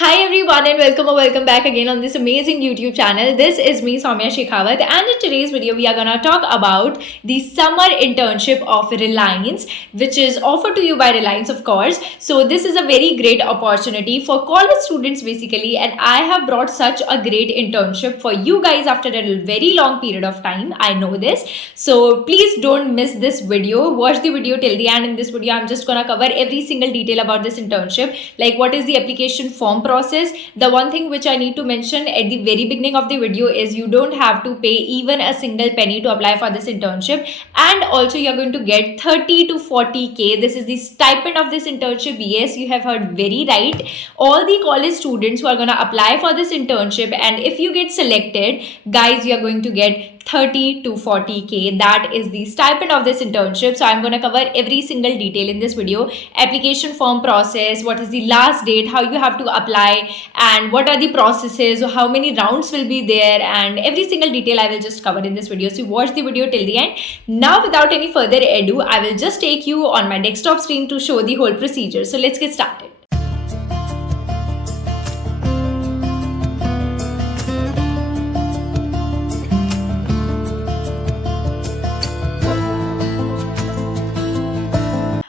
Hi everyone and welcome back again on this amazing YouTube channel. This is me Soumya Shekhawat, and in today's video we are gonna talk about the summer internship of Reliance, which is offered to you by Reliance, of course. So this is a very great opportunity for college students basically, and I have brought such a great internship for you guys after a very long period of time. I know this. So please don't miss this video. Watch the video till the end. In this video I'm just gonna cover every single detail about this internship, like what is the application form process. The one thing which I need to mention at the very beginning of the video is you don't have to pay even a single penny to apply for this internship, and also you're going to get 30 to 40k. This is the stipend of this internship. Yes, you have heard very right. All the college students who are going to apply for this internship, and if you get selected, guys, you're going to get 30 to 40k. That is the stipend of this internship. So I'm going to cover every single detail in this video: application form process, what is the last date, how you have to apply, and what are the processes, how many rounds will be there, and every single detail I will just cover in this video. So watch the video till the end. Now without any further ado, I will just take you on my desktop screen to show the whole procedure. So let's get started.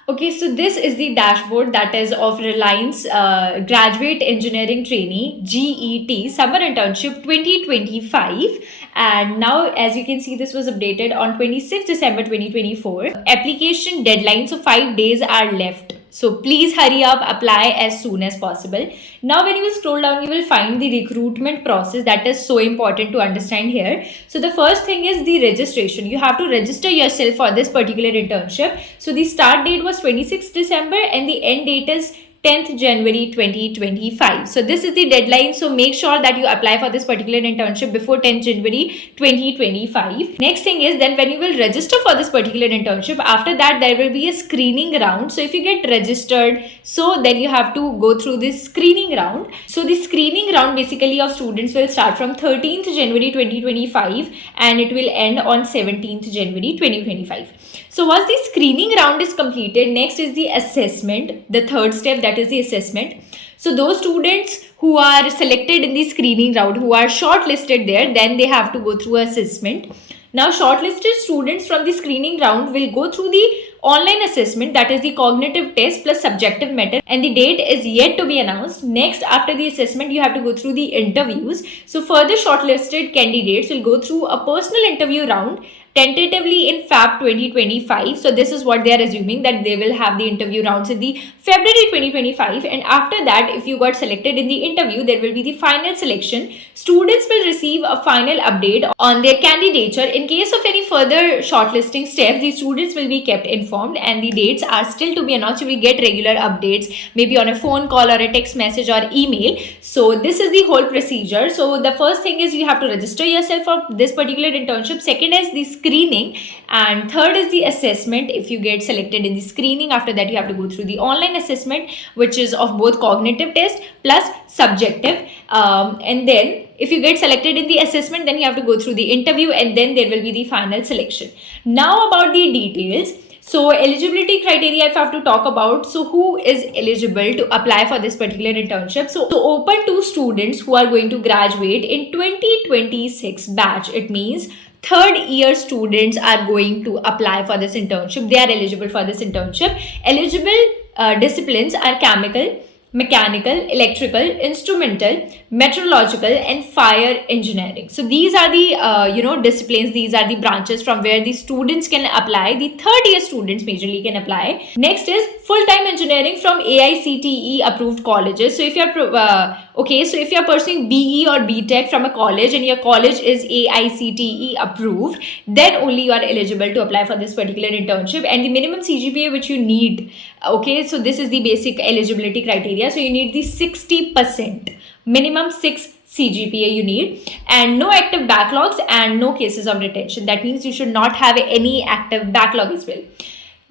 Okay, so this is the dashboard that is of Reliance Graduate Engineering Trainee GET Summer Internship 2025. And now, as you can see, this was updated on 26th December 2024. Application deadline, so 5 days are left. So please hurry up, apply as soon as possible. Now, when you will scroll down, you will find the recruitment process that is so important to understand here. So the first thing is the registration. You have to register yourself for this particular internship. So the start date was 26th December and the end date is 10th January 2025. So this is the deadline. So make sure that you apply for this particular internship before 10th January 2025. Next thing is, then when you will register for this particular internship, after that there will be a screening round. So if you get registered, so then you have to go through this screening round. So the screening round basically of students will start from 13th January 2025 and it will end on 17th January 2025. So once the screening round is completed, next is the assessment, the third step, that is the assessment. So those students who are selected in the screening round, who are shortlisted there, then they have to go through assessment. Now shortlisted students from the screening round will go through the online assessment, that is the cognitive test plus subjective matter, and the date is yet to be announced. Next, after the assessment, you have to go through the interviews. So further shortlisted candidates will go through a personal interview round tentatively in Feb 2025. So this is what they are assuming, that they will have the interview rounds in the February 2025, and after that, if you got selected in the interview, there will be the final selection. Students will receive a final update on their candidature. In case of any further shortlisting steps, the students will be kept informed and the dates are still to be announced. You will get regular updates, maybe on a phone call or a text message or email. So this is the whole procedure. So the first thing is you have to register yourself for this particular internship. Second is the screening, and third is the assessment. If you get selected in the screening, after that you have to go through the online assessment, which is of both cognitive test plus subjective, and then if you get selected in the assessment, then you have to go through the interview and then there will be the final selection. Now about the details. So eligibility criteria, if I have to talk about, so who is eligible to apply for this particular internship? So open to students who are going to graduate in 2026 batch. It means third year students are going to apply for this internship. They are eligible for this internship. Eligible disciplines are chemical, mechanical, electrical, instrumental, meteorological, and fire engineering. So these are the disciplines. These are the branches from where the students can apply. The third year students majorly can apply. Next is full-time engineering from AICTE approved colleges. So if you are so if you are pursuing BE or BTech from a college and your college is AICTE approved, then only you are eligible to apply for this particular internship. And the minimum CGPA which you need, so this is the basic eligibility criteria. So you need the 60%, minimum 6 CGPA you need, and no active backlogs and no cases of retention. That means you should not have any active backlog as well.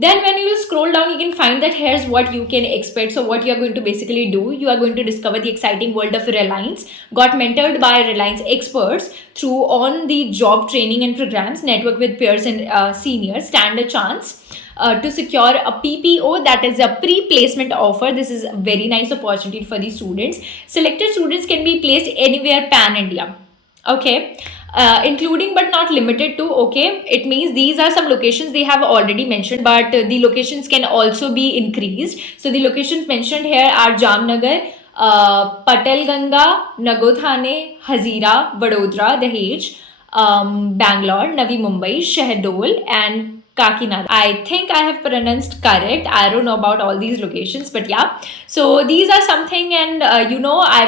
Then when you will scroll down, you can find that here's what you can expect. So what you are going to basically do, you are going to discover the exciting world of Reliance, got mentored by Reliance experts through on the job training and programs, network with peers and seniors, stand a chance to secure a PPO, that is a pre-placement offer. This is a very nice opportunity for the students. Selected students can be placed anywhere pan India. Okay. Including but not limited to. Okay, it means these are some locations they have already mentioned, but the locations can also be increased. So the locations mentioned here are Jamnagar, Patalganga, Nagothane, Hazira, Vadodara, Dahej, Bangalore, Navi Mumbai, Shahdol, and Kakinada. I think I have pronounced correct. I don't know about all these locations, but yeah. So these are something, and I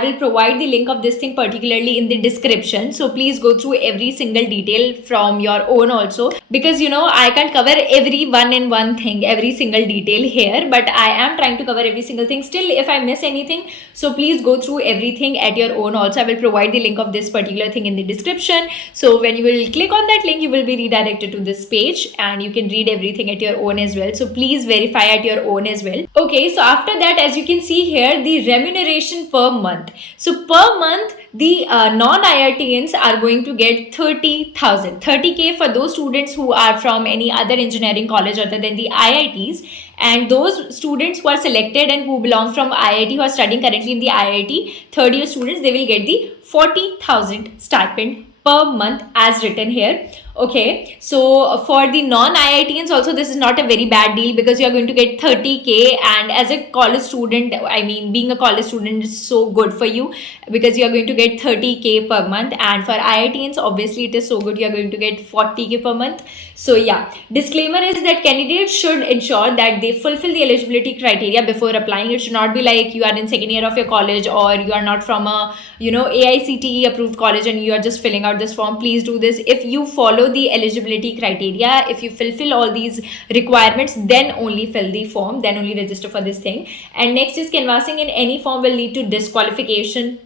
will provide the link of this thing particularly in the description. So please go through every single detail from your own also, because I can't cover every one in one thing, every single detail here, but I am trying to cover every single thing. Still, if I miss anything, so please go through everything at your own also. I will provide the link of this particular thing in the description. So when you will click on that link, you will be redirected to this page and you can read everything at your own as well. So please verify at your own as well. Okay, so after that, as you can see here, the remuneration per month. So per month, the non-IITians are going to get 30,000, 30K for those students who are from any other engineering college other than the IITs. And those students who are selected and who belong from IIT, who are studying currently in the IIT, third year students, they will get the 40,000 stipend per month as written here. Okay, so for the non-IITians also, this is not a very bad deal, because you are going to get 30K, and as a college student, I mean, being a college student is so good for you, because you are going to get 30K per month, and for IITians, obviously it is so good, you are going to get 40K per month. So yeah, disclaimer is that candidates should ensure that they fulfill the eligibility criteria before applying. It should not be like you are in second year of your college, or you are not from a AICTE approved college and you are just filling out this form. Please do this. If you follow the eligibility criteria, if you fulfill all these requirements, then only fill the form, then only register for this thing. And next is canvassing in any form will lead to disqualification.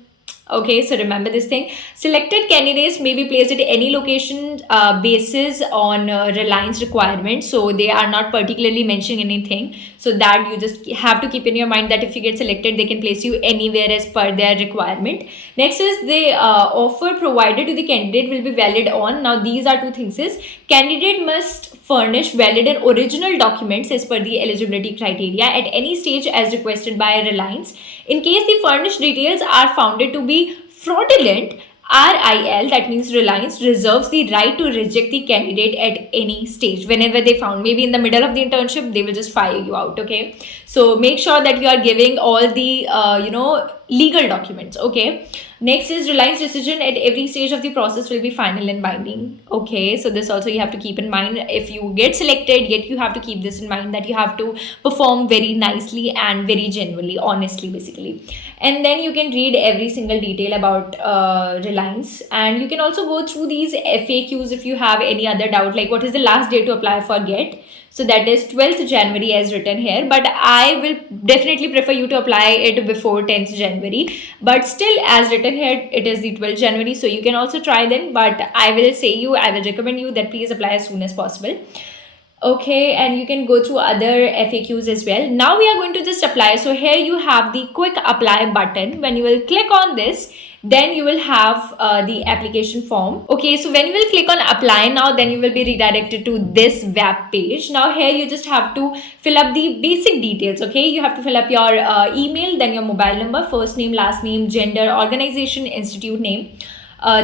Okay, so remember this thing. Selected candidates may be placed at any location basis on Reliance requirements. So they are not particularly mentioning anything. So that you just have to keep in your mind that if you get selected, they can place you anywhere as per their requirement. Next is the offer provided to the candidate will be valid on. Now these are two things is candidate must furnish valid and original documents as per the eligibility criteria at any stage as requested by Reliance. In case the furnished details are found to be fraudulent, RIL, that means Reliance, reserves the right to reject the candidate at any stage. Whenever they found, maybe in the middle of the internship, they will just fire you out. Okay, so make sure that you are giving all the legal documents. Okay, next is Reliance decision at every stage of the process will be final and binding. Okay, so this also you have to keep in mind. If you get selected, yet you have to keep this in mind that you have to perform very nicely and very genuinely, honestly, basically. And then you can read every single detail about Reliance, and you can also go through these FAQs if you have any other doubt, like what is the last day to apply for GET. So that is 12th January as written here, but I will definitely prefer you to apply it before 10th January. But still, as written here, it is the 12th January, so you can also try then. But I will recommend you that please apply as soon as possible. Okay, and you can go through other FAQs as well. Now we are going to just apply. So here you have the quick apply button. When you will click on this, then you will have the application form. Okay, so when you will click on apply now, then you will be redirected to this web page. Now here you just have to fill up the basic details. Okay, you have to fill up your email, then your mobile number, first name, last name, gender, organization, institute name,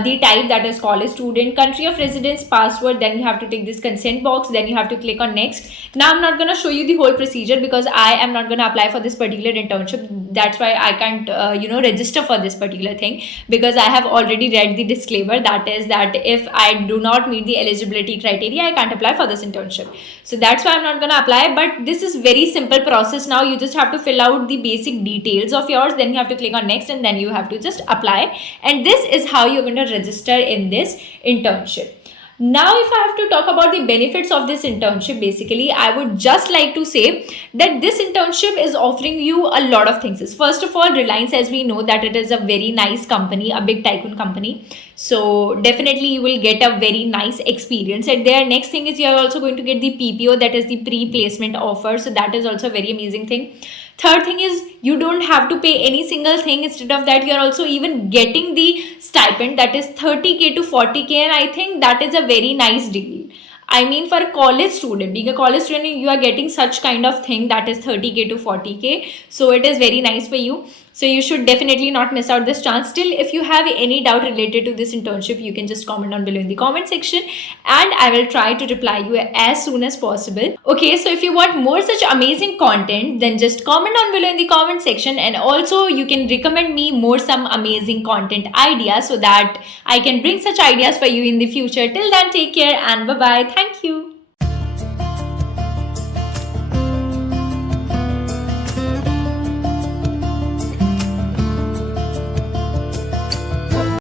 the type, that is college student, country of residence, password. Then you have to take this consent box, then you have to click on next. Now I'm not going to show you the whole procedure because I am not going to apply for this particular internship. That's why I can't register for this particular thing, because I have already read the disclaimer, that is that if I do not meet the eligibility criteria, I can't apply for this internship. So that's why I'm not going to apply. But this is very simple process. Now you just have to fill out the basic details of yours, then you have to click on next, and then you have to just apply. And this is how you're going to register in this internship. Now, if I have to talk about the benefits of this internship, basically, I would just like to say that this internship is offering you a lot of things. First of all, Reliance, as we know, that it is a very nice company, a big tycoon company. So definitely you will get a very nice experience. And their next thing is you are also going to get the PPO, that is the pre-placement offer. So that is also a very amazing thing. Third thing is you don't have to pay any single thing. Instead of that, you're also even getting the stipend, that is 30K to 40K, and I think that is a very nice deal. I mean, for a college student, being a college student, you are getting such kind of thing, that is 30K to 40K. So it is very nice for you. So you should definitely not miss out this chance. Still, if you have any doubt related to this internship, you can just comment down below in the comment section, and I will try to reply you as soon as possible. Okay, so if you want more such amazing content, then just comment down below in the comment section, and also you can recommend me more some amazing content ideas so that I can bring such ideas for you in the future. Till then, take care and bye bye. Thank you.